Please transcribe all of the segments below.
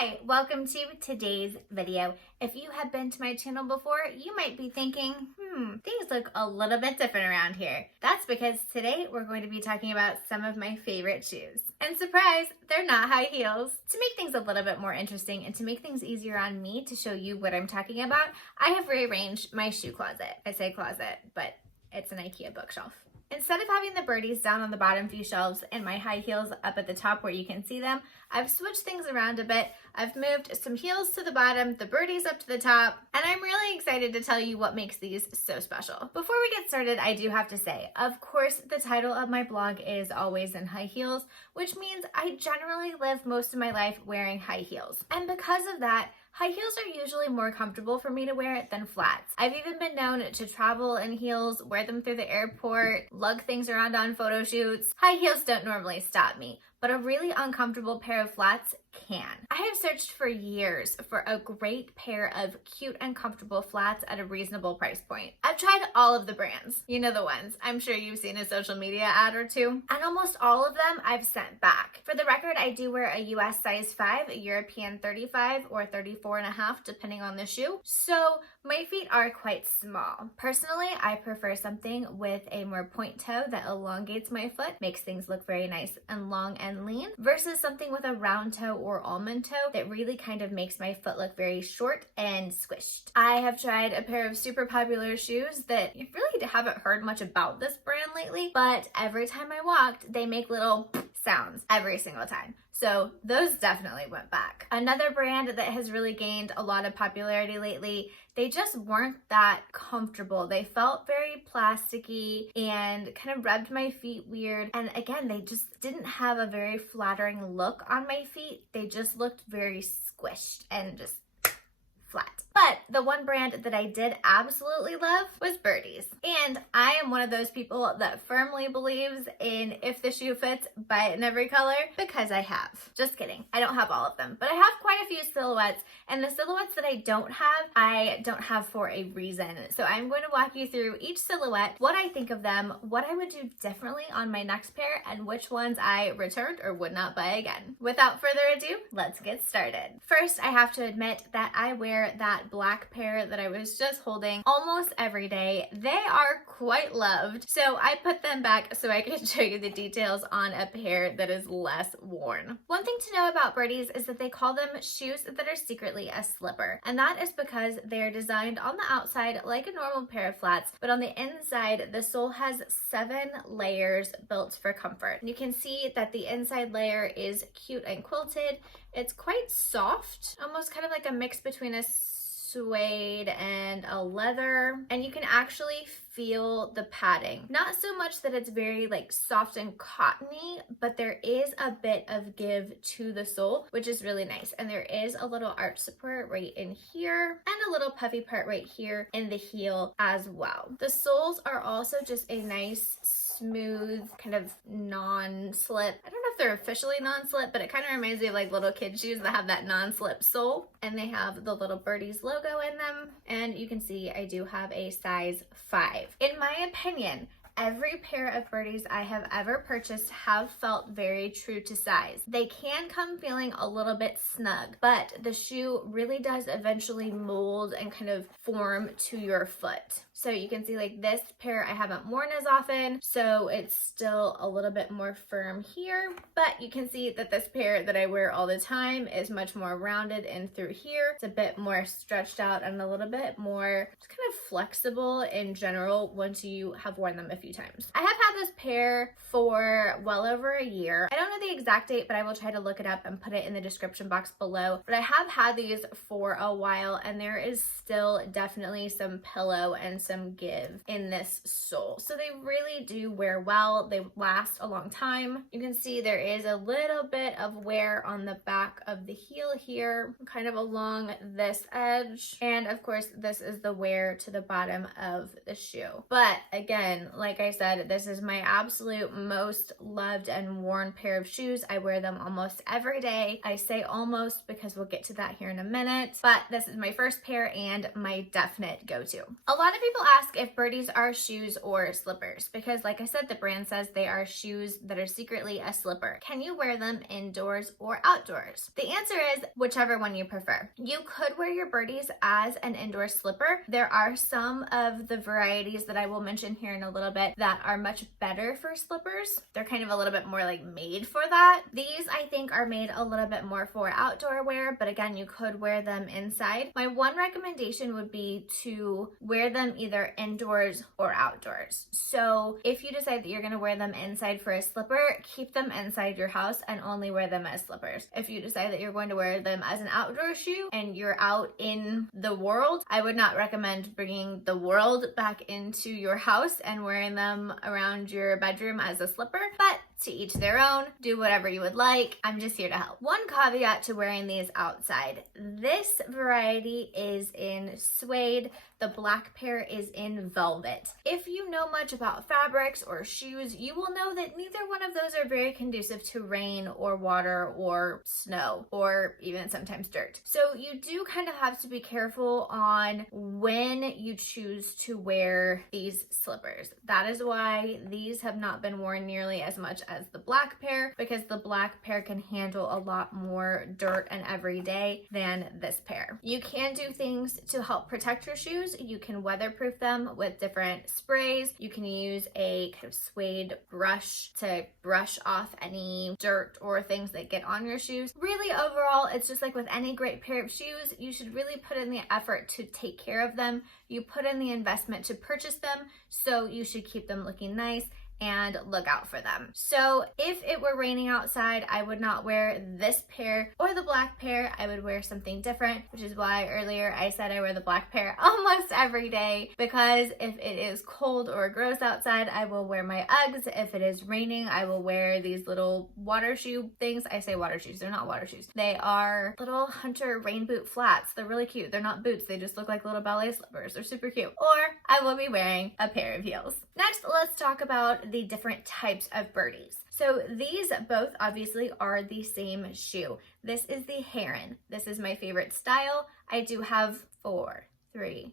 Hi, welcome to today's video. If you have been to my channel before, you might be thinking, things look a little bit different around here. That's because today we're going to be talking about some of my favorite shoes. And surprise, they're not high heels. To make things a little bit more interesting and to make things easier on me to show you what I'm talking about, I have rearranged my shoe closet. I say closet, but it's an IKEA bookshelf. Instead of having the Birdies down on the bottom few shelves and my high heels up at the top where you can see them, I've switched things around a bit. I've moved some heels to the bottom, the Birdies up to the top, and I'm really excited to tell you what makes these so special. Before we get started, I do have to say, of course, the title of my blog is Always in High Heels, which means I generally live most of my life wearing high heels. And because of that, high heels are usually more comfortable for me to wear than flats. I've even been known to travel in heels, wear them through the airport, lug things around on photo shoots. High heels don't normally stop me, but a really uncomfortable pair of flats can. I have searched for years for a great pair of cute and comfortable flats at a reasonable price point. I've tried all of the brands. You know the ones. I'm sure you've seen a social media ad or two. And almost all of them I've sent back. For the record, I do wear a US size 5, a European 35, or 34.5, depending on the shoe. So my feet are quite small. Personally, I prefer something with a more point toe that elongates my foot, makes things look very nice and long and lean, versus something with a round toe or almond toe that really kind of makes my foot look very short and squished. I have tried a pair of super popular shoes that you really haven't heard much about this brand lately, but every time I walked, they make little sounds every single time. So those definitely went back. Another brand that has really gained a lot of popularity lately, they just weren't that comfortable. They felt very plasticky and kind of rubbed my feet weird. And again, they just didn't have a very flattering look on my feet. They just looked very squished and just flat. But the one brand that I did absolutely love was Birdies. And I am one of those people that firmly believes in if the shoe fits, buy it in every color, because I have. Just kidding. I don't have all of them, but I have quite a few silhouettes, and the silhouettes that I don't have for a reason. So I'm going to walk you through each silhouette, what I think of them, what I would do differently on my next pair, and which ones I returned or would not buy again. Without further ado, let's get started. First, I have to admit that I wear that black pair that I was just holding almost every day. They are quite loved, so I put them back so I can show you the details on a pair that is less worn. One thing to know about Birdies is that they call them shoes that are secretly a slipper, and that is because they're designed on the outside like a normal pair of flats, but on the inside the sole has 7 layers built for comfort. You can see that the inside layer is cute and quilted. It's quite soft, almost kind of like a mix between a suede and a leather, and you can actually feel the padding. Not so much that it's very like soft and cottony, but there is a bit of give to the sole, which is really nice. And there is a little arch support right in here and a little puffy part right here in the heel as well. The soles are also just a nice smooth kind of non-slip. I don't know if they're officially non-slip, but it kind of reminds me of like little kid shoes that have that non-slip sole, and they have the little Birdies logo in them. And you can see I do have a size 5. In my opinion, every pair of Birdies I have ever purchased have felt very true to size. They can come feeling a little bit snug, but the shoe really does eventually mold and kind of form to your foot. So you can see like this pair I haven't worn as often, so it's still a little bit more firm here, but you can see that this pair that I wear all the time is much more rounded and through here. It's a bit more stretched out and a little bit more just kind of flexible in general once you have worn them a few times. I have had this pair for well over a year. I don't know the exact date, but I will try to look it up and put it in the description box below. But I have had these for a while, and there is still definitely some pillow and some give in this sole. So they really do wear well. They last a long time. You can see there is a little bit of wear on the back of the heel here, kind of along this edge. And of course, this is the wear to the bottom of the shoe. But again, like Like I said, this is my absolute most loved and worn pair of shoes. I wear them almost every day. I say almost because we'll get to that here in a minute, but this is my first pair and my definite go-to. A lot of people ask if Birdies are shoes or slippers because, like I said, the brand says they are shoes that are secretly a slipper. Can you wear them indoors or outdoors? The answer is whichever one you prefer. You could wear your Birdies as an indoor slipper. There are some of the varieties that I will mention here in a little bit that are much better for slippers. They're kind of a little bit more like made for that. These I think are made a little bit more for outdoor wear, but again, you could wear them inside. My one recommendation would be to wear them either indoors or outdoors. So if you decide that you're going to wear them inside for a slipper, keep them inside your house and only wear them as slippers. If you decide that you're going to wear them as an outdoor shoe and you're out in the world, I would not recommend bringing the world back into your house and wearing them around your bedroom as a slipper, but to each their own. Do whatever you would like. I'm just here to help. One caveat to wearing these outside. This variety is in suede. The black pair is in velvet. If you know much about fabrics or shoes, you will know that neither one of those are very conducive to rain or water or snow or even sometimes dirt. So you do kind of have to be careful on when you choose to wear these slippers. That is why these have not been worn nearly as much as the black pair, because the black pair can handle a lot more dirt and everyday than this pair. You can do things to help protect your shoes. You can weatherproof them with different sprays. You can use a kind of suede brush to brush off any dirt or things that get on your shoes. Really, overall, it's just like with any great pair of shoes, you should really put in the effort to take care of them. You put in the investment to purchase them, so you should keep them looking nice and look out for them. So if it were raining outside, I would not wear this pair or the black pair. I would wear something different, which is why earlier I said I wear the black pair almost every day, because if it is cold or gross outside, I will wear my Uggs. If it is raining, I will wear these little water shoe things. I say water shoes, they're not water shoes. They are little Hunter rain boot flats. They're really cute. They're not boots, they just look like little ballet slippers. They're super cute. Or I will be wearing a pair of heels. Next, let's talk about the different types of Birdies. So these both obviously are the same shoe. This is the Heron. This is my favorite style. I do have three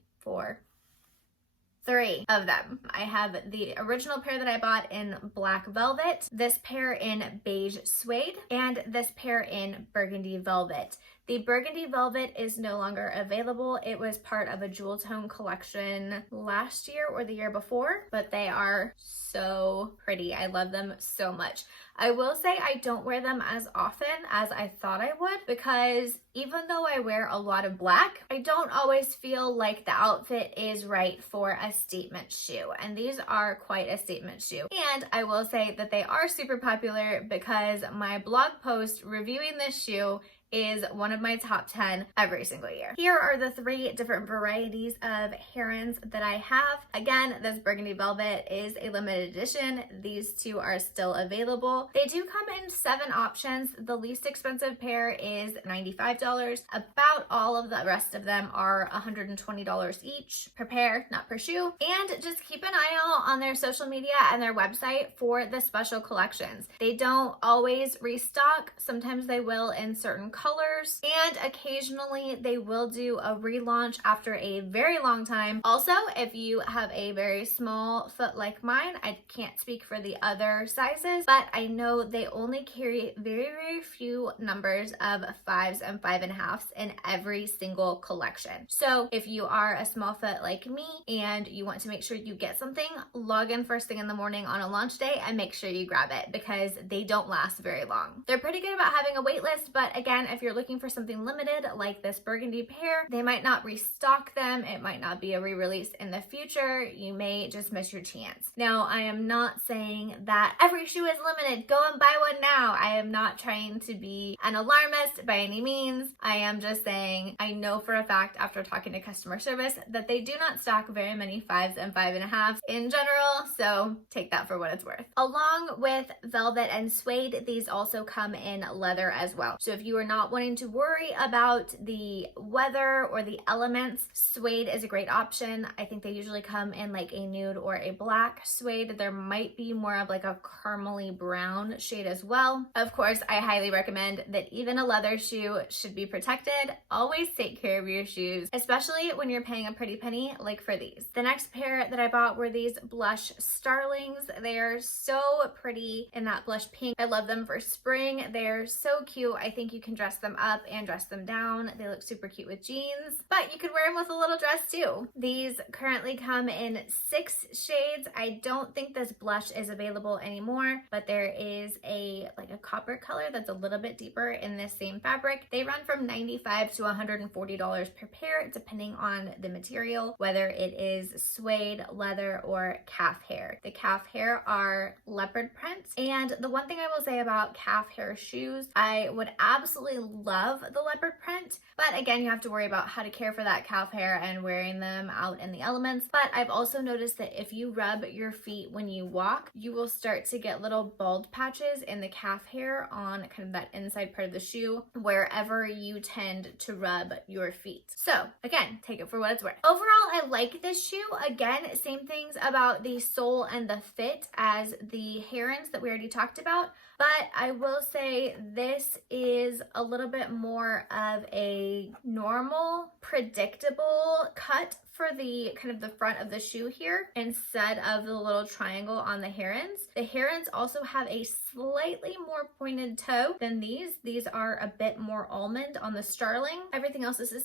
of them. I have the original pair that I bought in black velvet, this pair in beige suede, and this pair in burgundy velvet. The burgundy velvet is no longer available. It was part of a jewel tone collection last year or the year before, but they are so pretty. I love them so much. I will say I don't wear them as often as I thought I would, because even though I wear a lot of black, I don't always feel like the outfit is right for a statement shoe. And these are quite a statement shoe. And I will say that they are super popular because my blog post reviewing this shoe is one of my top 10 every single year. Here are the 3 different varieties of Herons that I have. Again, this burgundy velvet is a limited edition. These 2 are still available. They do come in 7 options. The least expensive pair is $95. About all of the rest of them are $120 each per pair, not per shoe. And just keep an eye out on their social media and their website for the special collections. They don't always restock. Sometimes they will in certain colors, and occasionally they will do a relaunch after a very long time. Also, if you have a very small foot like mine, I can't speak for the other sizes, but I know they only carry very few numbers of 5s and 5.5s in every single collection. So if you are a small foot like me and you want to make sure you get something, log in first thing in the morning on a launch day and make sure you grab it, because they don't last very long. They're pretty good about having a wait list, but again, if you're looking for something limited like this burgundy pair, they might not restock them. It might not be a re-release in the future. You may just miss your chance. Now, I am not saying that every shoe is limited. Go and buy one now. I am not trying to be an alarmist by any means. I am just saying I know for a fact after talking to customer service that they do not stock very many 5s and 5.5s in general, so take that for what it's worth. Along with velvet and suede, these also come in leather as well. So if you are not not wanting to worry about the weather or the elements, suede is a great option. I think they usually come in like a nude or a black suede. There might be more of like a caramely brown shade as well. Of course, I highly recommend that even a leather shoe should be protected. Always take care of your shoes, especially when you're paying a pretty penny like for these. The next pair that I bought were these blush starlings. They are so pretty in that blush pink. I love them for spring. They're so cute. I think you can dress them up and dress them down. They look super cute with jeans, but you could wear them with a little dress too. These currently come in 6 shades. I don't think this blush is available anymore, but there is a copper color that's a little bit deeper in this same fabric. They run from $95 to $140 per pair, depending on the material, whether it is suede, leather, or calf hair. The calf hair are leopard prints, and the one thing I will say about calf hair shoes, I would absolutely love the leopard print, but again, you have to worry about how to care for that calf hair and wearing them out in the elements. But I've also noticed that if you rub your feet when you walk, you will start to get little bald patches in the calf hair on kind of that inside part of the shoe wherever you tend to rub your feet. So again, take it for what it's worth. Overall, I like this shoe. Again, same things about the sole and the fit as the herons that we already talked about, but I will say this is a little bit more of a normal, predictable cut for the kind of the front of the shoe here instead of the little triangle on the herons. The herons also have a slightly more pointed toe than these. These are a bit more almond on the starling. Everything else is the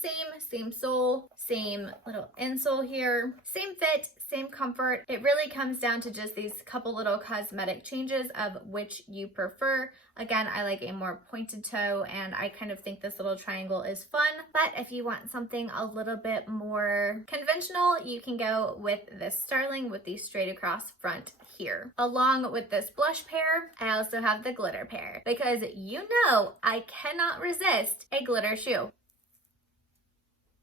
same sole, same little insole here, same fit, same comfort. It really comes down to just these couple little cosmetic changes of which you prefer. Again, I like a more pointed toe, and I kind of think this little triangle is fun, but if you want something a little bit more conventional, you can go with this starling with the straight across front here. Along with this blush pair, I also have the glitter pair, because you know I cannot resist a glitter shoe.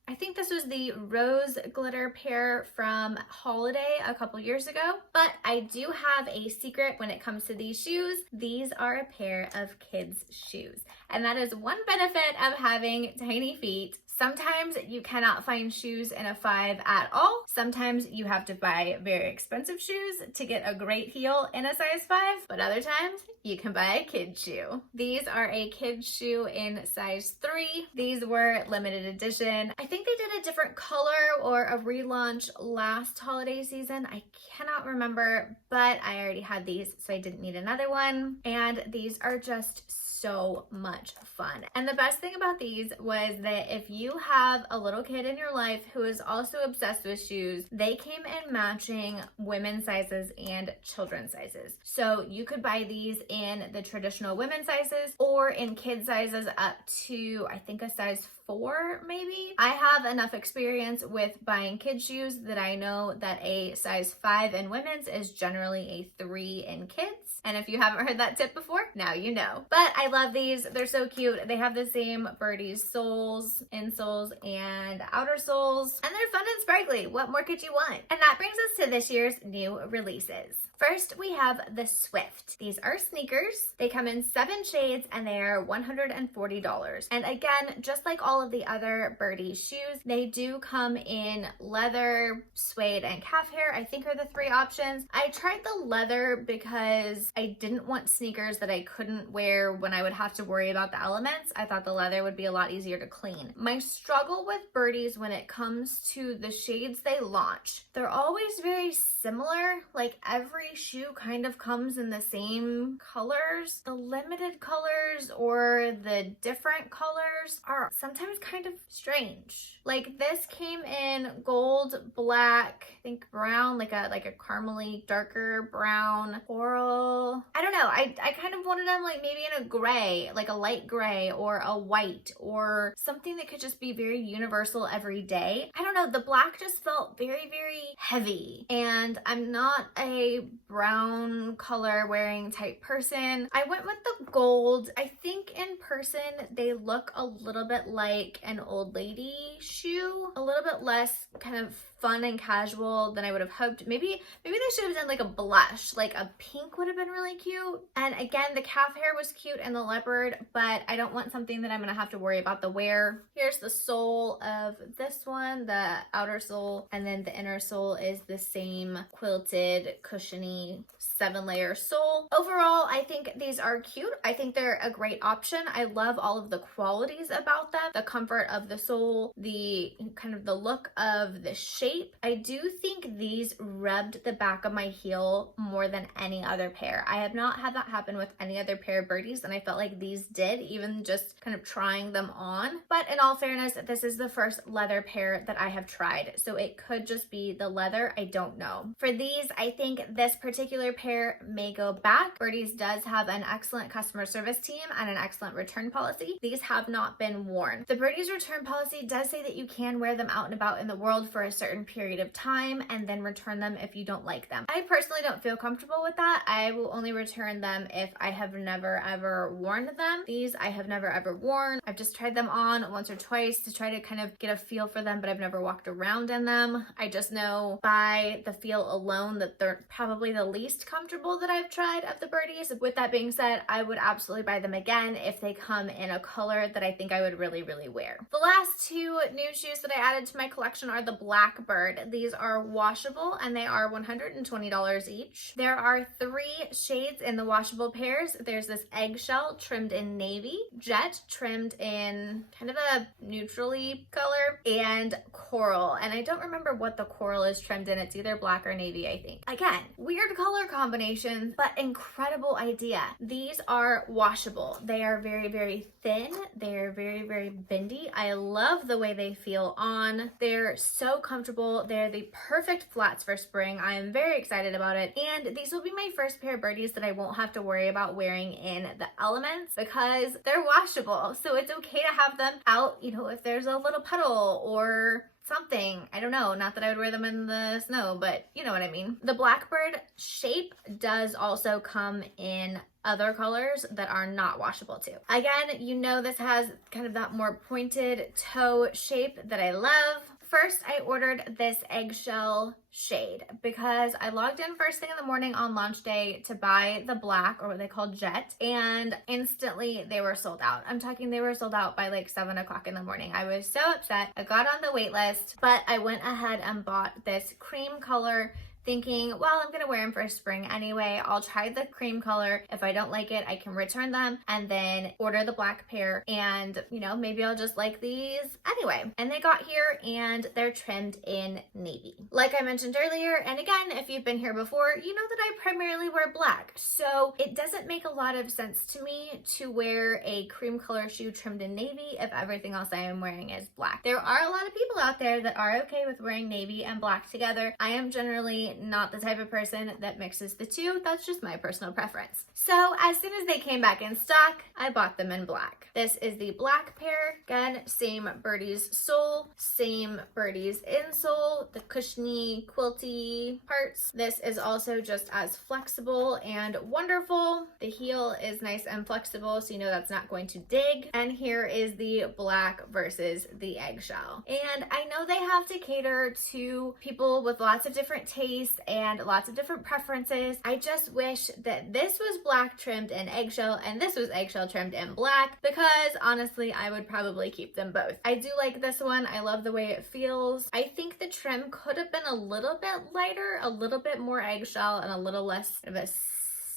I think this was the rose glitter pair from Holiday a couple years ago, but I do have a secret when it comes to these shoes. These are a pair of kids' shoes, and that is one benefit of having tiny feet. Sometimes you cannot find shoes in a 5 at all. Sometimes you have to buy very expensive shoes to get a great heel in a size 5, but other times you can buy a kid shoe. These are a kid shoe in size 3. These were limited edition. I think they did a different color or a relaunch last holiday season. I cannot remember, but I already had these, so I didn't need another one. And these are just so much fun. And the best thing about these was that if you have a little kid in your life who is also obsessed with shoes, they came in matching women's sizes and children's sizes. So you could buy these in the traditional women's sizes or in kid sizes up to, I think, a size 4 maybe. I have enough experience with buying kids shoes that I know that a size 5 in women's is generally a 3 in kids. And if you haven't heard that tip before, now you know. But I love these. They're so cute. They have the same Birdies soles, insoles, and outer soles. And they're fun and sparkly. What more could you want? And that brings us to this year's new releases. First, we have the Swift. These are sneakers. They come in 7 shades and they are $140. And again, just like all of the other Birdies shoes, they do come in leather, suede, and calf hair, I think are the 3 options. I tried the leather because I didn't want sneakers that I couldn't wear when I would have to worry about the elements. I thought the leather would be a lot easier to clean. My struggle with Birdies when it comes to the shades they launch, they're always very similar. Like every shoe kind of comes in the same colors. The limited colors or the different colors are sometimes kind of strange. Like this came in gold, black, I think brown, like a caramely darker brown, coral. I don't know. I kind of wanted them like maybe in a gray, like a light gray or a white or something that could just be very universal every day. I don't know. The black just felt very, very heavy, and I'm not a brown color wearing type person. I went with the gold. I think in person they look a little bit like an old lady shoe, a little bit less kind of fun and casual than I would have hoped. Maybe they should have done like a blush, like a pink would have been really cute. And again, the calf hair was cute and the leopard, but I don't want something that I'm gonna have to worry about the wear. Here's the sole of this one, the outer sole, and then the inner sole is the same quilted, cushiony 7-layer sole. Overall, I think these are cute. I think they're a great option. I love all of the qualities about them, the comfort of the sole, the kind of the look of the shape. I do think these rubbed the back of my heel more than any other pair. I have not had that happen with any other pair of Birdies, and I felt like these did, even just kind of trying them on. But in all fairness, this is the first leather pair that I have tried, so it could just be the leather. I don't know. For these, I think this particular pair may go back. Birdies does have an excellent customer service team and an excellent return policy. These have not been worn. The Birdies return policy does say that you can wear them out and about in the world for a certain period of time and then return them if you don't like them. I personally don't feel comfortable with that. I will only return them if I have never ever worn them. These I have never ever worn. I've just tried them on once or twice to try to kind of get a feel for them, but I've never walked around in them. I just know by the feel alone that they're probably the least comfortable that I've tried of the Birdies. With that being said, I would absolutely buy them again if they come in a color that I think I would really wear. The last two new shoes that I added to my collection are the Blackbird. These are washable and they are $120 each. There are 3 shades in the washable pairs. There's this eggshell trimmed in navy, jet trimmed in kind of a neutrally color, and coral. And I don't remember what the coral is trimmed in. It's either black or navy, I think. Again, weird color combinations, but incredible idea. These are washable. They are very thin. They're very bendy. I love the way they feel on. They're so comfortable. They're the perfect flats for spring. I am very excited about it. And these will be my first pair of Birdies that I won't have to worry about wearing in the elements because they're washable. So it's okay to have them out, you know, if there's a little puddle or something. I don't know. Not that I would wear them in the snow, but you know what I mean. The Blackbird shape does also come in other colors that are not washable too. Again, you know this has kind of that more pointed toe shape that I love. First, I ordered this eggshell shade because I logged in first thing in the morning on launch day to buy the black, or what they call jet, and instantly they were sold out. I'm talking they were sold out by like 7 o'clock in the morning. I was so upset. I got on the wait list, but I went ahead and bought this cream color thinking, well, I'm gonna wear them for spring anyway. I'll try the cream color. If I don't like it, I can return them and then order the black pair, and you know, maybe I'll just like these anyway. And they got here and they're trimmed in navy. Like I mentioned earlier, and again, if you've been here before, you know that I primarily wear black. So it doesn't make a lot of sense to me to wear a cream color shoe trimmed in navy if everything else I am wearing is black. There are a lot of people out there that are okay with wearing navy and black together. I am generally not the type of person that mixes the two. That's just my personal preference. So as soon as they came back in stock, I bought them in black. This is the black pair. Again, same Birdies sole, same Birdies insole, the cushiony, quilty parts. This is also just as flexible and wonderful. The heel is nice and flexible, so you know that's not going to dig. And here is the black versus the eggshell. And I know they have to cater to people with lots of different tastes and lots of different preferences. I just wish that this was black trimmed in eggshell and this was eggshell trimmed in black, because honestly, I would probably keep them both. I do like this one. I love the way it feels. I think the trim could have been a little bit lighter, a little bit more eggshell, and a little less of a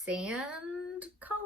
sand color.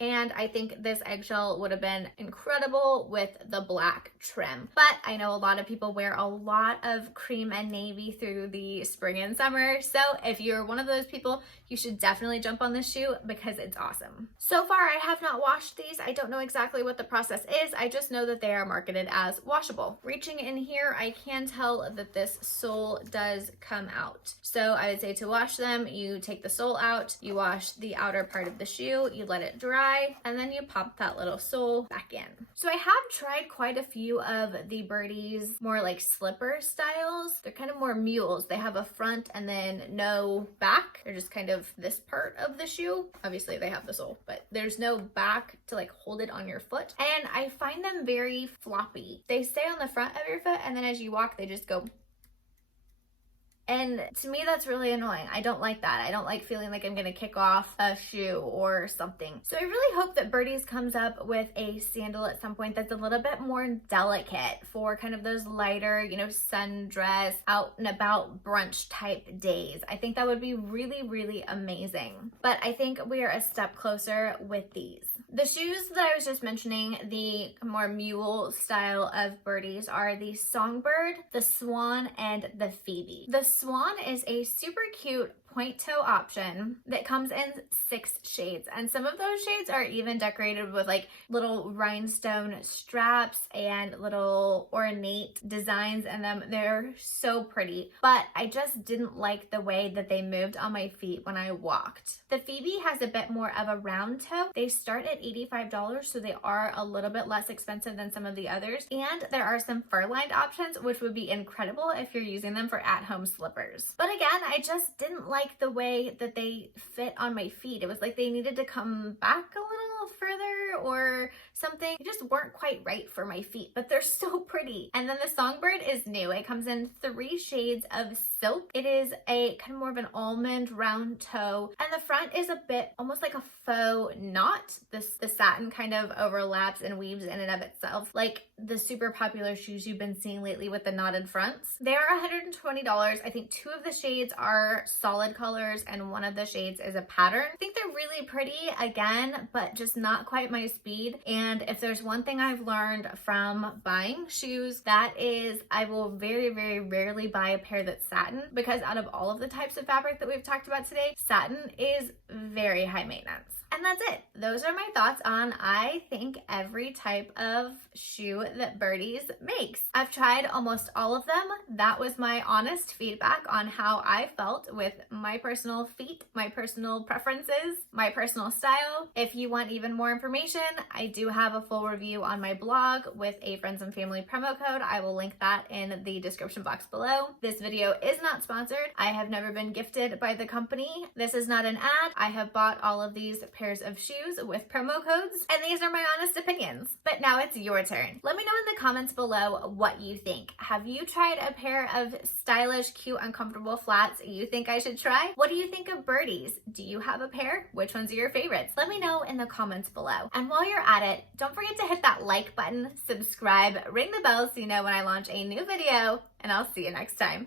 And I think this eggshell would have been incredible with the black trim. But I know a lot of people wear a lot of cream and navy through the spring and summer. So if you're one of those people, you should definitely jump on this shoe because it's awesome. So far, I have not washed these. I don't know exactly what the process is. I just know that they are marketed as washable. Reaching in here, I can tell that this sole does come out. So I would say to wash them, you take the sole out, you wash the outer part of the shoe, you let it dry, dry, and then you pop that little sole back in. So I have tried quite a few of the Birdies more like slipper styles. They're kind of more mules. They have a front and then no back. They're just kind of this part of the shoe. Obviously they have the sole, but there's no back to like hold it on your foot. And I find them very floppy. They stay on the front of your foot, and then as you walk, they just go. And to me, that's really annoying. I don't like that. I don't like feeling like I'm gonna kick off a shoe or something. So I really hope that Birdies comes up with a sandal at some point that's a little bit more delicate for kind of those lighter, you know, sundress, out and about brunch type days. I think that would be really, really amazing. But I think we are a step closer with these. The shoes that I was just mentioning, the more mule style of Birdies, are the Songbird, the Swan, and the Phoebe. The Swan is a super cute point toe option that comes in 6 shades, and some of those shades are even decorated with like little rhinestone straps and little ornate designs in them. They're so pretty, but I just didn't like the way that they moved on my feet when I walked. The Phoebe has a bit more of a round toe. They start at $85, so they are a little bit less expensive than some of the others, and there are some fur-lined options, which would be incredible if you're using them for at-home slippers. But again, I just didn't like the way that they fit on my feet. It was like they needed to come back a little further or something. They just weren't quite right for my feet, but they're so pretty. And then the Songbird is new. It comes in 3 shades of silk. It is a kind of more of an almond round toe, and the front is a bit almost like a faux knot. The satin kind of overlaps and weaves in and of itself, like the super popular shoes you've been seeing lately with the knotted fronts. They are $120. I think 2 of the shades are solid colors and 1 of the shades is a pattern. I think they're really pretty again, but just not quite my speed. And if there's one thing I've learned from buying shoes, that is I will very, very rarely buy a pair that's satin, because out of all of the types of fabric that we've talked about today, satin is very high maintenance. And that's it. Those are my thoughts on, I think, every type of shoe that Birdies makes. I've tried almost all of them. That was my honest feedback on how I felt with my personal feet, my personal preferences, my personal style. If you want even more information, I do have a full review on my blog with a friends and family promo code. I will link that in the description box below. This video is not sponsored. I have never been gifted by the company. This is not an ad. I have bought all of these pairs of shoes with promo codes, and these are my honest opinions. But now it's your turn. Let me know in the comments below what you think. Have you tried a pair of stylish, cute, uncomfortable flats you think I should try? What do you think of Birdies? Do you have a pair? Which ones are your favorites? Let me know in the comments below. And while you're at it, don't forget to hit that like button, subscribe, ring the bell so you know when I launch a new video, and I'll see you next time.